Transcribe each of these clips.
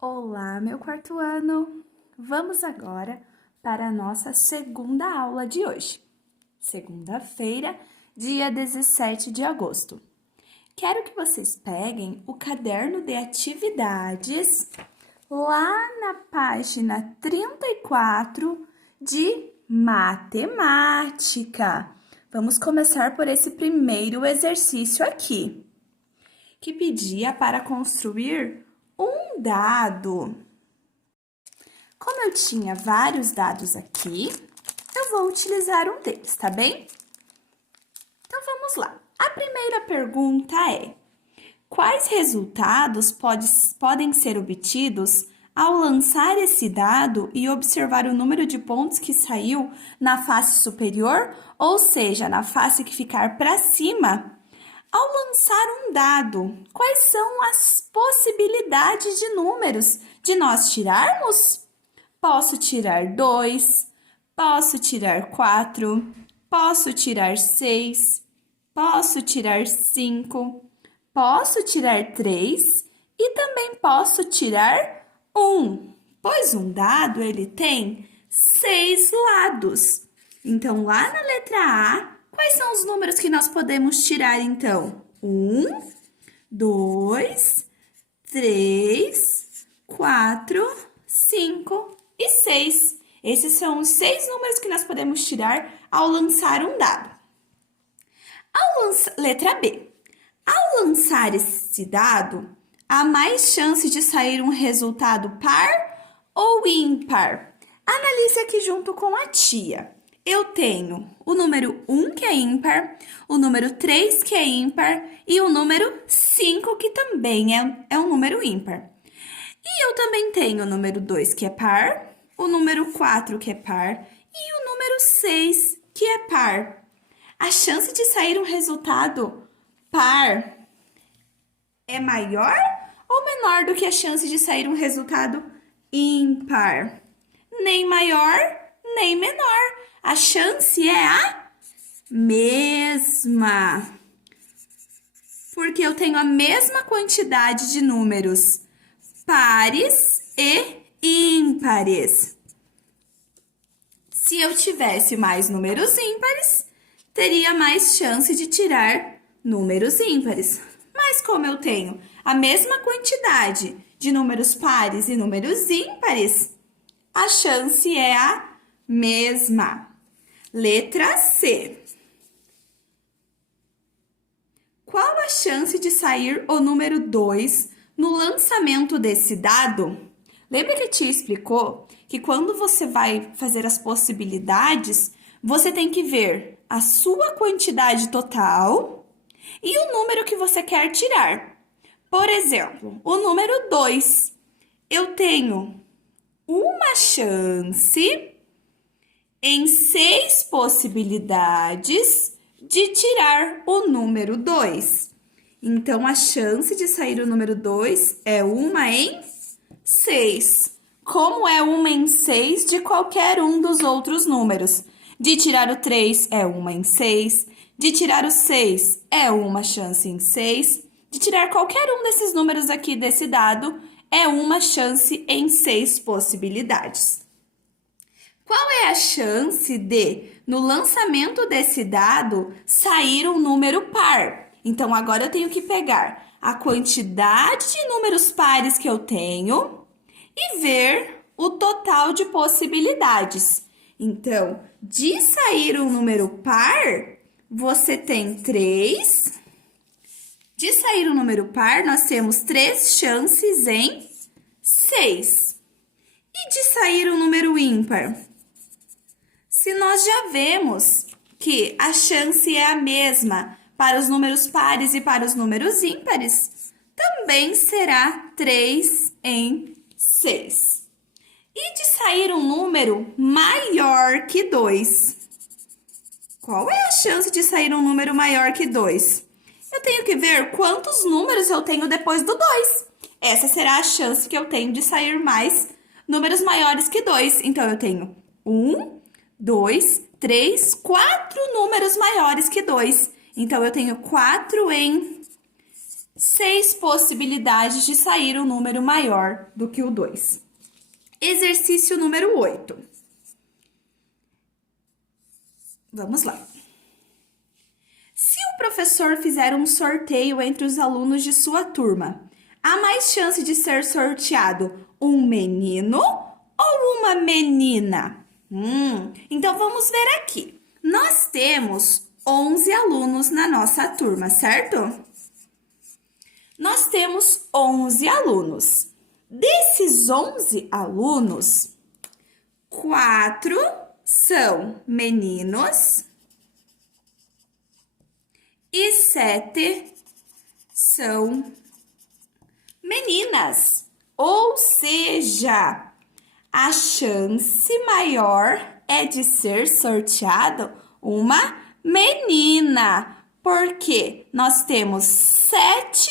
Olá, meu quarto ano! Vamos agora para a nossa segunda aula de hoje, segunda-feira, dia 17 de agosto. Quero que vocês peguem o caderno de atividades lá na página 34 de matemática. Vamos começar por esse primeiro exercício aqui, que pedia para construir um dado. Como eu tinha vários dados aqui, eu vou utilizar um deles, tá bem? Então, vamos lá. A primeira pergunta é: quais resultados podem ser obtidos ao lançar esse dado e observar o número de pontos que saiu na face superior, ou seja, na face que ficar para cima? Ao lançar um dado, quais são as possibilidades de números de nós tirarmos? Posso tirar 2, posso tirar 4, posso tirar 6, posso tirar 5, posso tirar 3 e também posso tirar 1, pois um dado ele tem 6 lados. Então, lá na letra A, quais são os números que nós podemos tirar, então? 1, 2, 3, 4, 5 e 6. Esses são os 6 números que nós podemos tirar ao lançar um dado. Letra B. Ao lançar esse dado, há mais chance de sair um resultado par ou ímpar? Analise aqui junto com a tia. Eu tenho o número 1, que é ímpar, o número 3, que é ímpar, e o número 5, que também é um número ímpar. E eu também tenho o número 2, que é par, o número 4, que é par, e o número 6, que é par. A chance de sair um resultado par é maior ou menor do que a chance de sair um resultado ímpar? Nem maior, nem menor. A chance é a mesma. Porque eu tenho a mesma quantidade de números pares e ímpares. Se eu tivesse mais números ímpares, teria mais chance de tirar números ímpares. Mas como eu tenho a mesma quantidade de números pares e números ímpares, a chance é a mesma. Letra C. Qual a chance de sair o número 2 no lançamento desse dado? Lembra que a tia explicou que quando você vai fazer as possibilidades, você tem que ver a sua quantidade total e o número que você quer tirar. Por exemplo, o número 2. Eu tenho uma chance em 6 possibilidades de tirar o número 2. Então, a chance de sair o número 2 é 1 em 6. Como é 1 em 6 de qualquer um dos outros números? De tirar o 3 é 1 em 6. De tirar o 6 é uma chance em 6. De tirar qualquer um desses números aqui desse dado é uma chance em 6 possibilidades. Qual é a chance de, no lançamento desse dado, sair um número par? Então, agora eu tenho que pegar a quantidade de números pares que eu tenho e ver o total de possibilidades. Então, de sair um número par, você tem 3. De sair um número par, nós temos 3 chances em 6. E de sair um número ímpar? Se nós já vemos que a chance é a mesma para os números pares e para os números ímpares, também será 3 em 6. E de sair um número maior que 2? Qual é a chance de sair um número maior que 2? Eu tenho que ver quantos números eu tenho depois do 2. Essa será a chance que eu tenho de sair mais números maiores que 2. Então, eu tenho 1, 2, 3, 4 números maiores que 2. Então, eu tenho 4 em 6 possibilidades de sair um número maior do que o 2. Exercício número 8. Vamos lá. Se o professor fizer um sorteio entre os alunos de sua turma, há mais chance de ser sorteado um menino ou uma menina? Então vamos ver aqui. Nós temos 11 alunos na nossa turma, certo? Nós temos 11 alunos. Desses 11 alunos, 4 são meninos e 7 são meninas. Ou seja, a chance maior é de ser sorteado uma menina, porque nós temos 7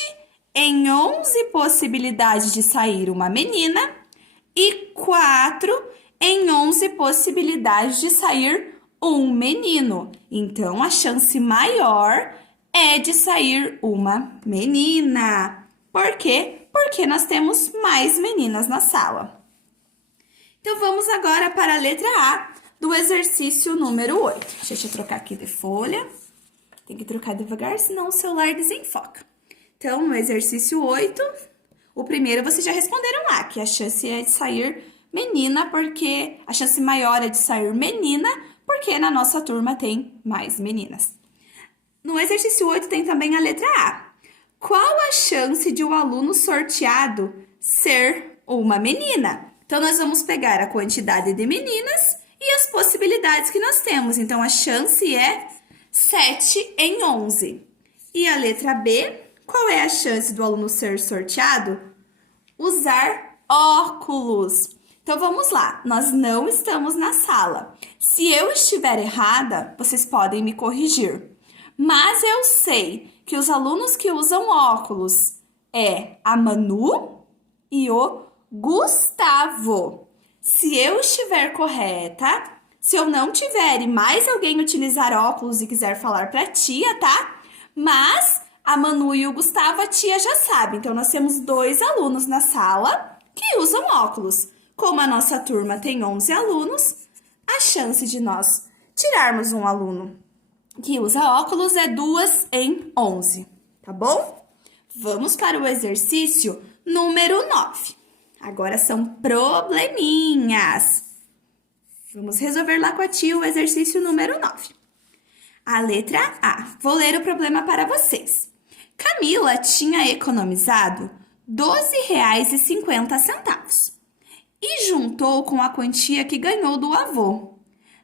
em 11 possibilidades de sair uma menina e 4 em 11 possibilidades de sair um menino. Então, a chance maior é de sair uma menina. Por quê? Porque nós temos mais meninas na sala. Então, vamos agora para a letra A do exercício número 8. Deixa eu trocar aqui de folha. Tem que trocar devagar, senão o celular desenfoca. Então, no exercício 8, o primeiro vocês já responderam lá, que a chance é de sair menina, porque a chance maior é de sair menina, porque na nossa turma tem mais meninas. No exercício 8 tem também a letra A. Qual a chance de o aluno sorteado ser uma menina? Então, nós vamos pegar a quantidade de meninas e as possibilidades que nós temos. Então, a chance é 7 em 11. E a letra B, qual é a chance do aluno ser sorteado? Usar óculos. Então, vamos lá. Nós não estamos na sala. Se eu estiver errada, vocês podem me corrigir. Mas eu sei que os alunos que usam óculos é a Manu e o Gustavo. Se eu estiver correta, se eu não tiver e mais alguém utilizar óculos e quiser falar para a tia, tá? Mas a Manu e o Gustavo, a tia já sabe. Então, nós temos 2 alunos na sala que usam óculos. Como a nossa turma tem 11 alunos, a chance de nós tirarmos um aluno que usa óculos é 2 em 11, tá bom? Vamos para o exercício número 9. Agora são probleminhas. Vamos resolver lá com a tia o exercício número 9. A letra A. Vou ler o problema para vocês. Camila tinha economizado R$ 12,50 e juntou com a quantia que ganhou do avô.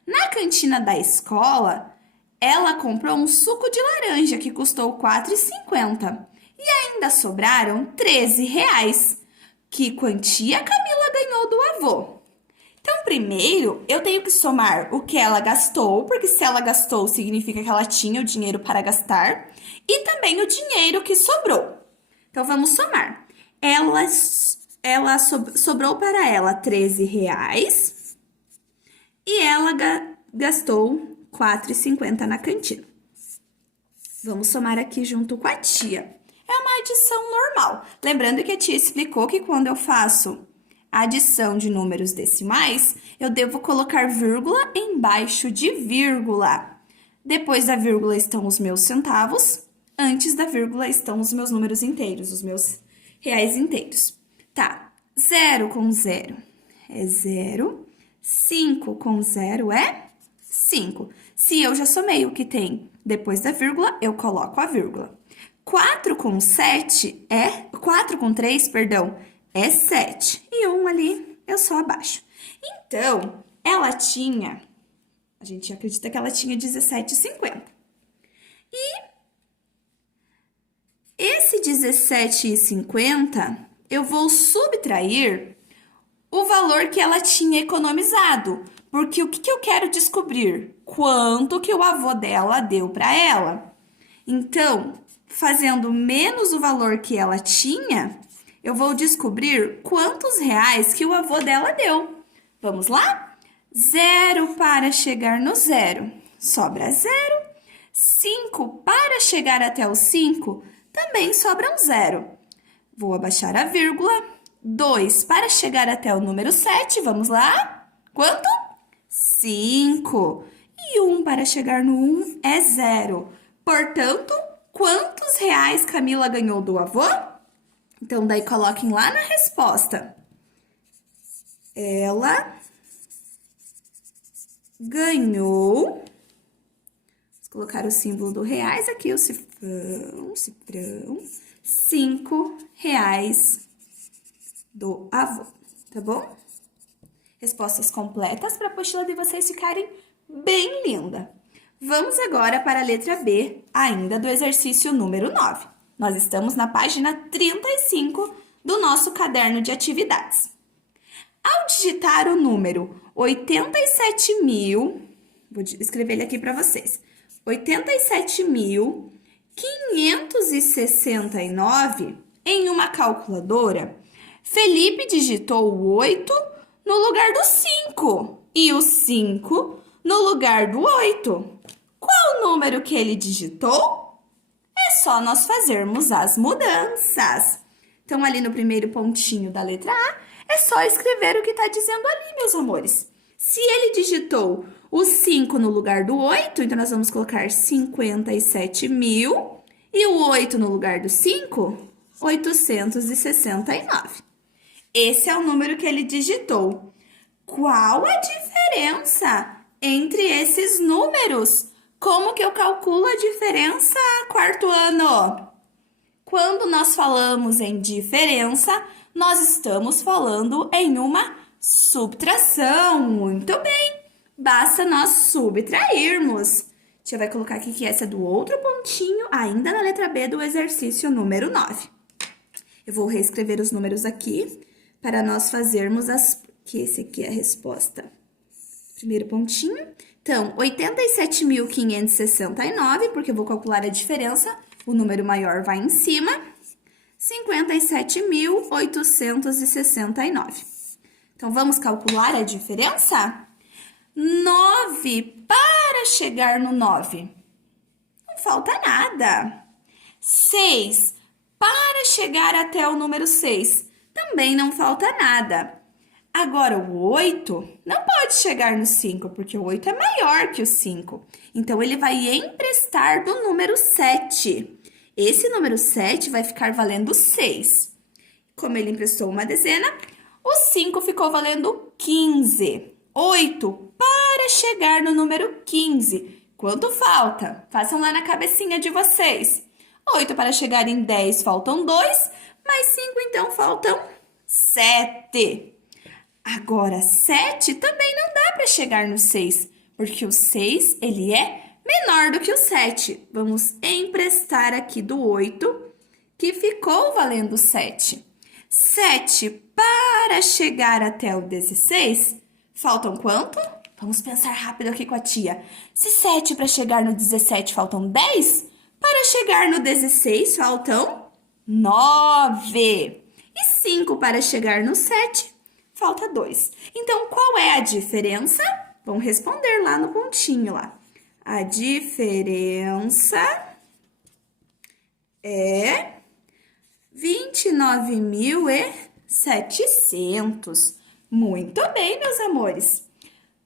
Na cantina da escola, ela comprou um suco de laranja que custou R$ 4,50 e ainda sobraram R$ 13. Que quantia a Camila ganhou do avô? Então, primeiro, eu tenho que somar o que ela gastou, porque se ela gastou, significa que ela tinha o dinheiro para gastar, e também o dinheiro que sobrou. Então, vamos somar. Sobrou para ela R$ 13 e ela gastou R$ 4,50 na cantina. Vamos somar aqui junto com a tia. É uma adição normal. Lembrando que a tia explicou que quando eu faço adição de números decimais, eu devo colocar vírgula embaixo de vírgula. Depois da vírgula estão os meus centavos, antes da vírgula estão os meus números inteiros, os meus reais inteiros. Tá, 0 com 0 é 0, 5 com 0 é 5. Se eu já somei o que tem depois da vírgula, eu coloco a vírgula. 4 com 3, é 7. E 1 ali, eu só abaixo. Então, ela tinha, a gente acredita que ela tinha 17,50. E esse 17,50, eu vou subtrair o valor que ela tinha economizado. Porque o que eu quero descobrir? Quanto que o avô dela deu para ela. Então, fazendo menos o valor que ela tinha, eu vou descobrir quantos reais que o avô dela deu. Vamos lá? 0 para chegar no 0, sobra 0. 5 para chegar até o 5, também sobra um zero. Vou abaixar a vírgula. 2 para chegar até o número 7, vamos lá? Quanto? 5. E 1 para chegar no 1 é 0. Portanto, quantos reais Camila ganhou do avô? Então, daí coloquem lá na resposta. Ela ganhou, vamos colocar o símbolo do reais aqui, o cifrão, 5 reais do avô, tá bom? Respostas completas para a apostila de vocês ficarem bem linda. Vamos agora para a letra B, ainda do exercício número 9. Nós estamos na página 35 do nosso caderno de atividades. Ao digitar o número 87.000, vou escrever ele aqui para vocês, 87.569 em uma calculadora, Felipe digitou o 8 no lugar do 5 e o 5 no lugar do 8. Qual o número que ele digitou? É só nós fazermos as mudanças. Então, ali no primeiro pontinho da letra A, é só escrever o que está dizendo ali, meus amores. Se ele digitou o 5 no lugar do 8, então nós vamos colocar 57.000 e o 8 no lugar do 5, 869. Esse é o número que ele digitou. Qual a diferença entre esses números? Como que eu calculo a diferença, quarto ano? Quando nós falamos em diferença, nós estamos falando em uma subtração. Muito bem, basta nós subtrairmos. A gente vai colocar aqui que essa é do outro pontinho, ainda na letra B do exercício número 9. Eu vou reescrever os números aqui para nós fazermos que esse aqui é a resposta. Primeiro pontinho. Então, 87.569, porque eu vou calcular a diferença, o número maior vai em cima. 57.869. Então, vamos calcular a diferença? 9 para chegar no 9. Não falta nada. 6 para chegar até o número 6. Também não falta nada. Agora, o 8 não pode chegar no 5, porque o 8 é maior que o 5. Então, ele vai emprestar do número 7. Esse número 7 vai ficar valendo 6. Como ele emprestou uma dezena, o 5 ficou valendo 15. 8 para chegar no número 15. Quanto falta? Façam lá na cabecinha de vocês. 8 para chegar em 10 faltam 2, mais 5 então faltam 7. Agora, 7 também não dá para chegar no 6, porque o 6 ele é menor do que o 7. Vamos emprestar aqui do 8, que ficou valendo 7. 7 para chegar até o 16, faltam quanto? Vamos pensar rápido aqui com a tia. Se 7 para chegar no 17 faltam 10, para chegar no 16 faltam 9. E 5 para chegar no 7, falta 2. Então, qual é a diferença? Vamos responder lá no pontinho lá. A diferença é 29.700. Muito bem, meus amores.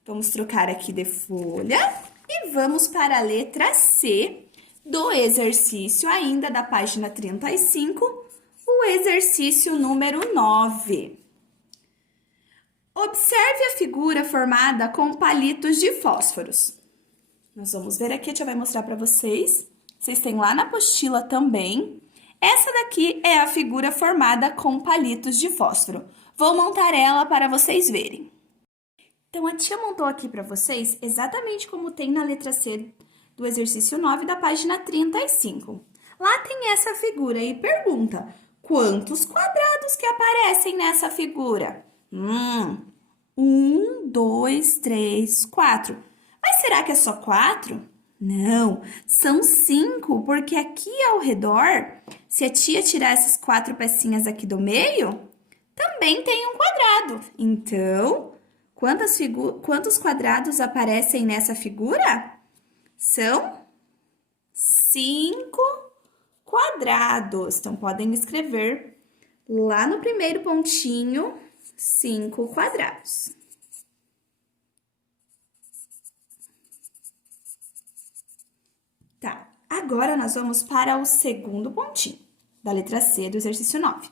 Vamos trocar aqui de folha e vamos para a letra C do exercício, ainda da página 35, o exercício número 9. Observe a figura formada com palitos de fósforos. Nós vamos ver aqui, a tia vai mostrar para vocês. Vocês têm lá na apostila também. Essa daqui é a figura formada com palitos de fósforo. Vou montar ela para vocês verem. Então, a tia montou aqui para vocês exatamente como tem na letra C do exercício 9 da página 35. Lá tem essa figura e pergunta, quantos quadrados que aparecem nessa figura? 1, 2, 3, 4. Mas será que é só 4? Não, são 5, porque aqui ao redor, se a tia tirar essas 4 pecinhas aqui do meio, também tem um quadrado. Então, quantos quadrados aparecem nessa figura? São 5 quadrados. Então, podem escrever lá no primeiro pontinho, 5 quadrados. Tá, agora nós vamos para o segundo pontinho, da letra C do exercício 9.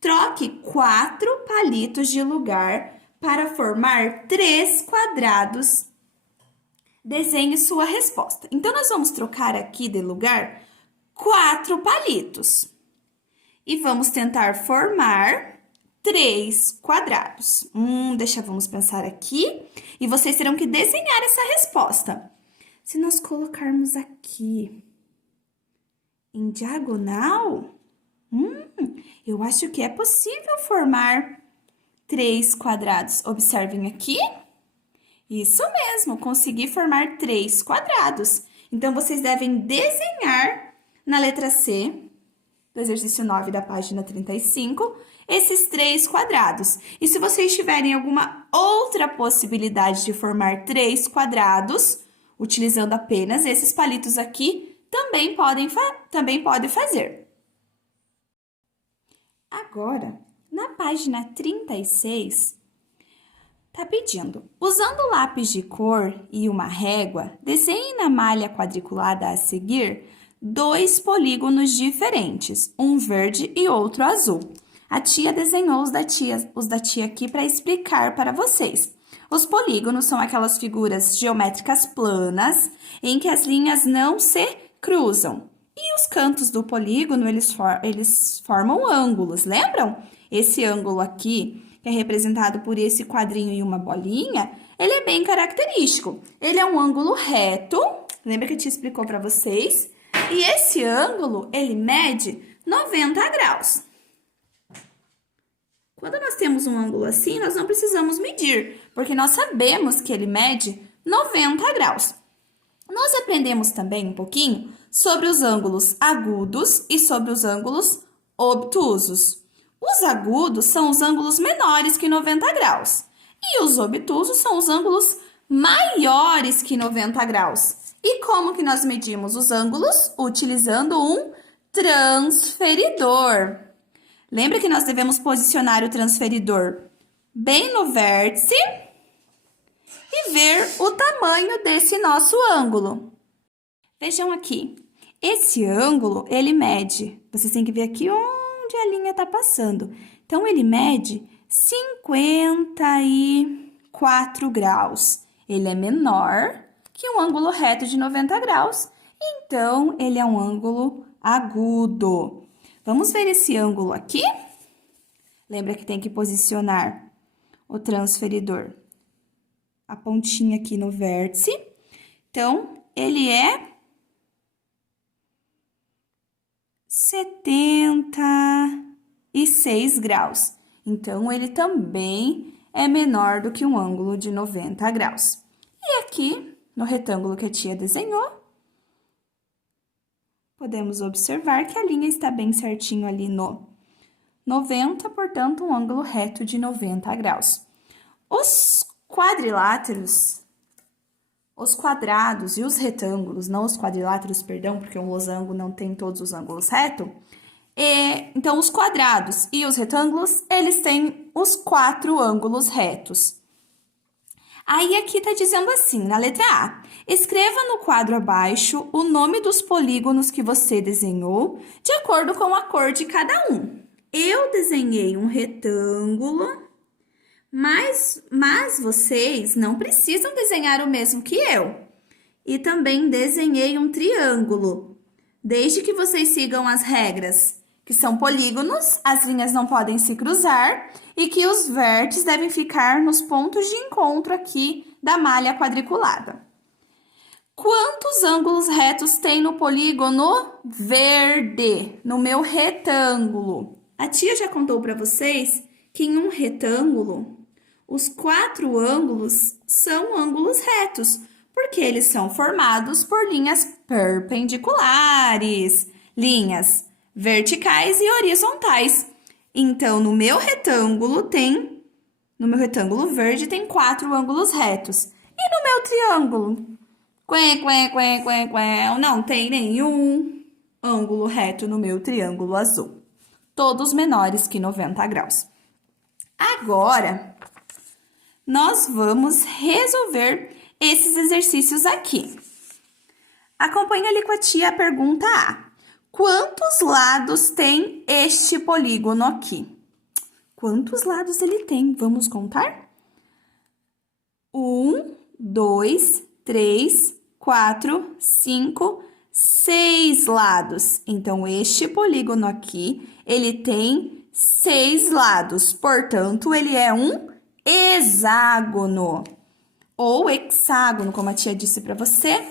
Troque 4 palitos de lugar para formar 3 quadrados. Desenhe sua resposta. Então, nós vamos trocar aqui de lugar 4 palitos. E vamos tentar formar 3 quadrados. Vamos pensar aqui. E vocês terão que desenhar essa resposta. Se nós colocarmos aqui em diagonal, eu acho que é possível formar 3 quadrados. Observem aqui. Isso mesmo, consegui formar 3 quadrados. Então, vocês devem desenhar na letra C, do exercício 9 da página 35, esses 3 quadrados. E se vocês tiverem alguma outra possibilidade de formar 3 quadrados, utilizando apenas esses palitos aqui, também pode fazer. Agora, na página 36, tá pedindo, usando lápis de cor e uma régua, desenhe na malha quadriculada a seguir 2 polígonos diferentes, um verde e outro azul. A tia desenhou os da tia aqui para explicar para vocês. Os polígonos são aquelas figuras geométricas planas em que as linhas não se cruzam. E os cantos do polígono, eles formam ângulos, lembram? Esse ângulo aqui, que é representado por esse quadrinho e uma bolinha, ele é bem característico. Ele é um ângulo reto, lembra que a tia explicou para vocês? E esse ângulo, ele mede 90 graus. Quando nós temos um ângulo assim, nós não precisamos medir, porque nós sabemos que ele mede 90 graus. Nós aprendemos também um pouquinho sobre os ângulos agudos e sobre os ângulos obtusos. Os agudos são os ângulos menores que 90 graus e os obtusos são os ângulos maiores que 90 graus. E como que nós medimos os ângulos? Utilizando um transferidor. Lembra que nós devemos posicionar o transferidor bem no vértice e ver o tamanho desse nosso ângulo. Vejam aqui, esse ângulo, ele mede, vocês têm que ver aqui onde a linha está passando. Então, ele mede 54 graus. Ele é menor que um ângulo reto de 90 graus, então, ele é um ângulo agudo. Vamos ver esse ângulo aqui? Lembra que tem que posicionar o transferidor, a pontinha aqui no vértice. Então, ele é 76 graus. Então, ele também é menor do que um ângulo de 90 graus. E aqui, no retângulo que a tia desenhou, podemos observar que a linha está bem certinho ali no 90, portanto, um ângulo reto de 90 graus. Os quadriláteros, os quadrados e os retângulos, não os quadriláteros, perdão, porque um losango não tem todos os ângulos retos. Então, os quadrados e os retângulos, eles têm os 4 ângulos retos. Aí, aqui tá dizendo assim, na letra A, escreva no quadro abaixo o nome dos polígonos que você desenhou, de acordo com a cor de cada um. Eu desenhei um retângulo, mas vocês não precisam desenhar o mesmo que eu. E também desenhei um triângulo, desde que vocês sigam as regras, que são polígonos, as linhas não podem se cruzar e que os vértices devem ficar nos pontos de encontro aqui da malha quadriculada. Quantos ângulos retos tem no polígono verde, no meu retângulo? A tia já contou para vocês que em um retângulo, os 4 ângulos são ângulos retos, porque eles são formados por linhas perpendiculares, linhas verticais e horizontais. Então, no meu retângulo verde tem 4 ângulos retos. E no meu triângulo? Não tem nenhum. ângulo reto no meu triângulo azul. Todos menores que 90 graus. Agora, nós vamos resolver esses exercícios aqui. Acompanhe ali com a tia a pergunta A. Quantos lados tem este polígono aqui? Quantos lados ele tem? Vamos contar? 1, 2, 3, 4, 5, 6 lados. Então, este polígono aqui, ele tem 6 lados. Portanto, ele é um hexágono. Ou hexágono, como a tia disse para você,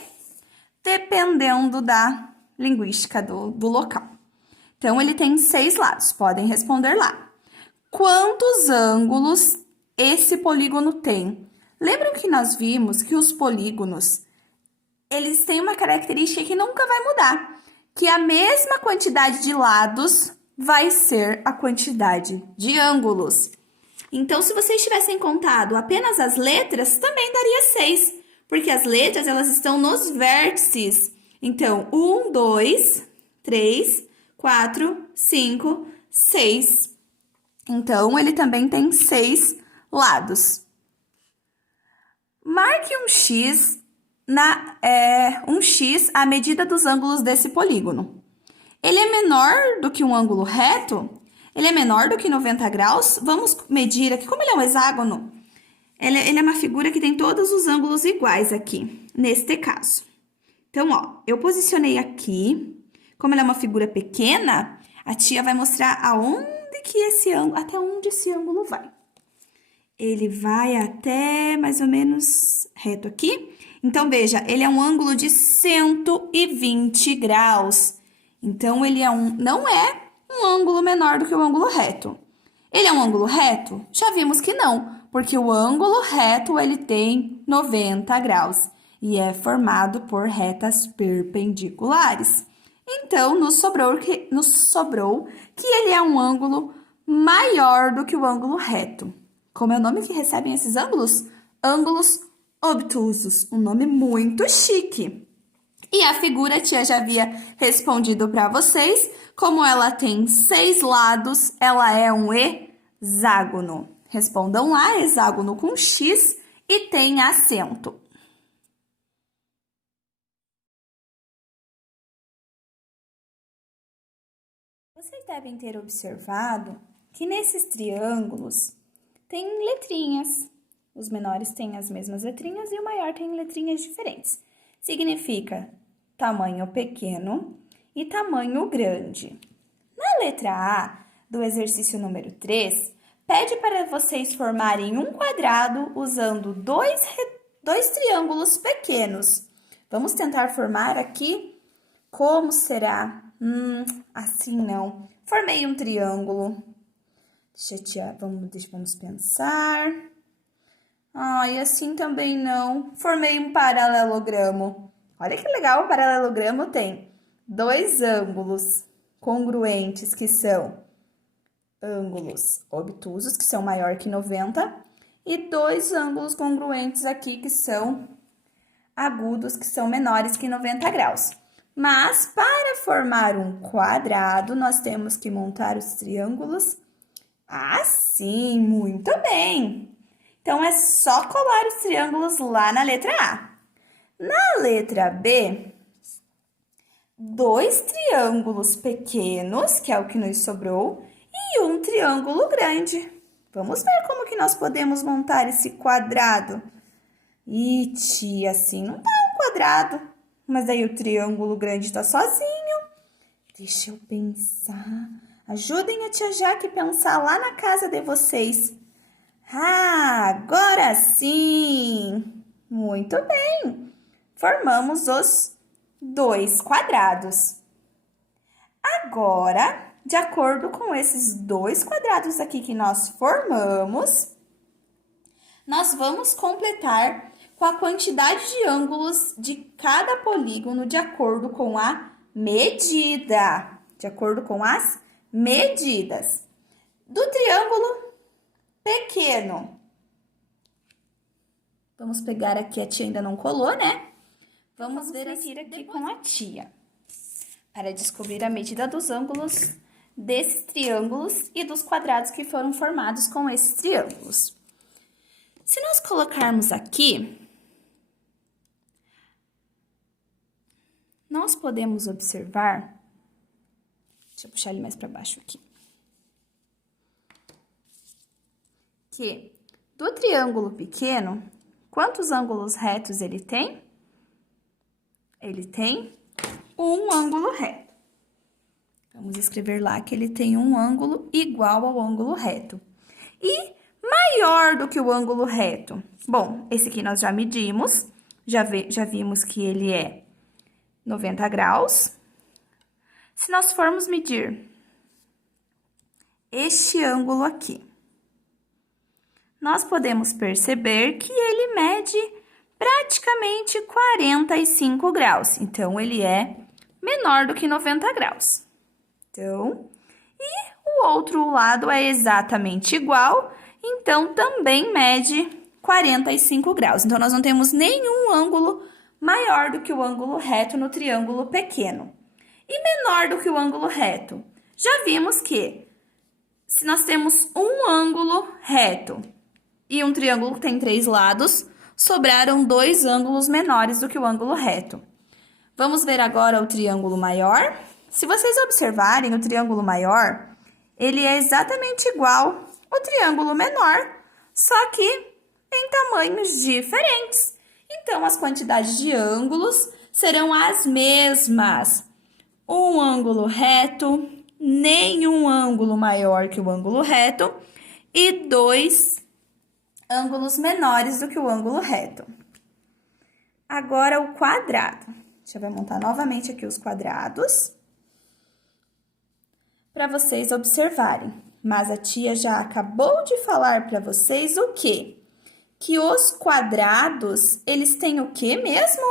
dependendo da linguística do local. Então, ele tem 6 lados. Podem responder lá. Quantos ângulos esse polígono tem? Lembram que nós vimos que os polígonos, eles têm uma característica que nunca vai mudar, que a mesma quantidade de lados vai ser a quantidade de ângulos. Então, se vocês tivessem contado apenas as letras, também daria 6, porque as letras, elas estão nos vértices. Então, 1, 2, 3, 4, 5, 6. Então, ele também tem 6 lados. Marque um X à medida dos ângulos desse polígono. Ele é menor do que um ângulo reto? Ele é menor do que 90 graus? Vamos medir aqui. Como ele é um hexágono, ele é uma figura que tem todos os ângulos iguais aqui, neste caso. Então, ó, eu posicionei aqui. Como ele é uma figura pequena, a tia vai mostrar até onde esse ângulo vai. Ele vai até mais ou menos reto aqui. Então, veja, ele é um ângulo de 120 graus. Então, ele não é um ângulo menor do que o ângulo reto. Ele é um ângulo reto? Já vimos que não, porque o ângulo reto, ele tem 90 graus e é formado por retas perpendiculares. Então, nos sobrou que ele é um ângulo maior do que o ângulo reto. Como é o nome que recebem esses ângulos? Ângulos obtusos, um nome muito chique. E a figura, a tia já havia respondido para vocês, como ela tem 6 lados, ela é um hexágono. Respondam lá, hexágono com X e tem acento. Vocês devem ter observado que nesses triângulos tem letrinhas. Os menores têm as mesmas letrinhas e o maior tem letrinhas diferentes. Significa tamanho pequeno e tamanho grande. Na letra A do exercício número 3, pede para vocês formarem um quadrado usando dois triângulos pequenos. Vamos tentar formar aqui. Como será? Assim não. Formei um triângulo. Vamos pensar. E assim também não. Formei um paralelogramo. Olha que legal, o paralelogramo tem 2 ângulos congruentes, que são ângulos obtusos, que são maior que 90, e 2 ângulos congruentes aqui, que são agudos, que são menores que 90 graus. Mas, para formar um quadrado, nós temos que montar os triângulos assim, muito bem! Então, é só colar os triângulos lá na letra A. Na letra B, 2 triângulos pequenos, que é o que nos sobrou, e um triângulo grande. Vamos ver como que nós podemos montar esse quadrado. Tia, assim não dá um quadrado. Mas aí o triângulo grande está sozinho. Deixa eu pensar. Ajudem a tia Jaque a pensar lá na casa de vocês. Agora sim! Muito bem! Formamos os 2 quadrados. Agora, de acordo com esses 2 quadrados aqui que nós formamos, nós vamos completar com a quantidade de ângulos de cada polígono de acordo com a medida. De acordo com as medidas. Do triângulo pequeno. Vamos pegar aqui, a tia ainda não colou, né? Vamos ver aqui com a tia. para descobrir a medida dos ângulos desses triângulos e dos quadrados que foram formados com esses triângulos. Se nós colocarmos aqui, nós podemos observar, deixa eu puxar ele mais para baixo aqui, que do triângulo pequeno, quantos ângulos retos ele tem? Ele tem um ângulo reto. Vamos escrever lá que ele tem um ângulo igual ao ângulo reto. E maior do que o ângulo reto? Bom, esse aqui nós já medimos, já vimos que ele é 90 graus. Se nós formos medir este ângulo aqui, nós podemos perceber que ele mede praticamente 45 graus. Então, ele é menor do que 90 graus. Então, e o outro lado é exatamente igual, então também mede 45 graus. Então, nós não temos nenhum ângulo maior do que o ângulo reto no triângulo pequeno. E menor do que o ângulo reto? Já vimos que se nós temos um ângulo reto e um triângulo que tem 3 lados, sobraram 2 ângulos menores do que o ângulo reto. Vamos ver agora o triângulo maior? Se vocês observarem, o triângulo maior, ele é exatamente igual ao triângulo menor, só que em tamanhos diferentes. Então, as quantidades de ângulos serão as mesmas. Um ângulo reto, nenhum ângulo maior que o ângulo reto e 2 ângulos menores do que o ângulo reto. Agora, o quadrado. Deixa eu montar novamente aqui os quadrados para vocês observarem. Mas a tia já acabou de falar para vocês o quê? Que os quadrados, eles têm o quê mesmo?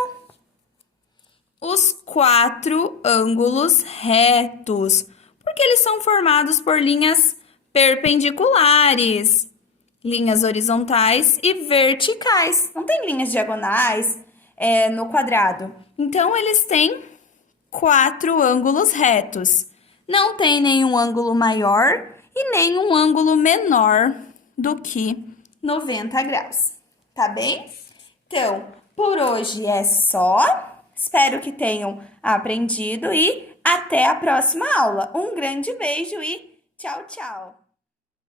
Os 4 ângulos retos, porque eles são formados por linhas perpendiculares, linhas horizontais e verticais. Não tem linhas diagonais no quadrado. Então, eles têm 4 ângulos retos. Não tem nenhum ângulo maior e nenhum ângulo menor do que 90 graus. Tá bem? Então, por hoje é só. Espero que tenham aprendido e até a próxima aula. Um grande beijo e tchau, tchau!